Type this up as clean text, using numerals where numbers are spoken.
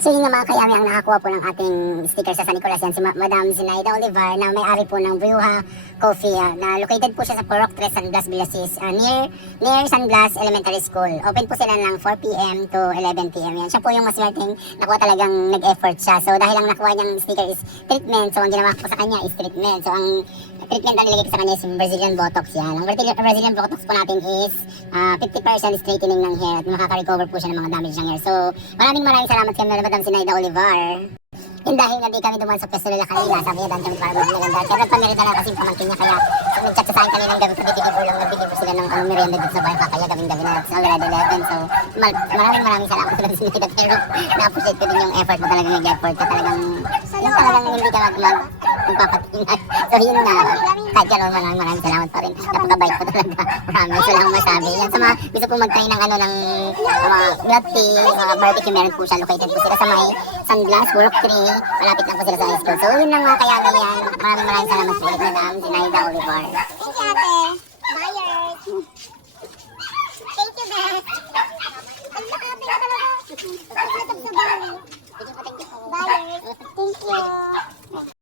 So yun nga mga kayami, ang nakakuha po ng ating sticker sa San Nicolas yan, si Madam Zinaida Olivar, na may-ari po ng Bruja Coffee, na located po siya sa Purok 3, San Blas, Villasis, near San Blas Elementary School. Open po sila ng 4 p.m. to 11 p.m. Yan. Siya po yung maswerteng nakuha, talagang nag-effort siya. So dahil ang nakuha niyang sticker is treatment, so ang ginawa ko sa kanya is treatment. So ang treatment na nilagay ko sa kanya is Brazilian Botox yan. Ang Brazilian Botox po natin is 50% straightening ng hair at makaka-recover po siya ng mga damage ng hair. So maraming salamat kay Madam Zinaida Olivar. Yung dahil nga di kami dumaan sa pwesto nila kanina, sabi niya daan kami para magmerienda. Kaya nagpamerenda lang kasi yung pamangkin niya, kaya nag-chat sa akin kaninang gabi, pagdidibor lang, nagbili po sila ng merienda dito sa bar, kaya gabing-gabi na sa already 11. So maraming salamat sa Zinaida, pero na-appreciate ko din yung effort mo, talagang nag-effort ka, talagang yung talagang hindi ka magpapatinay. So yun nga, kahit gano'n maraming salamat pa rin. Napaka-bite ko talaga. Promise, wala akong masabi. Yan sa mga gusto pong mag-try ng ng milk tea, mga barbecue, meron po siya. Located po sila sa may San Blas, Purok 3. Malapit lang po sila sa high school. So yun lang mga kayami yan. Maraming salamat sa Madam Zinaida Olivar.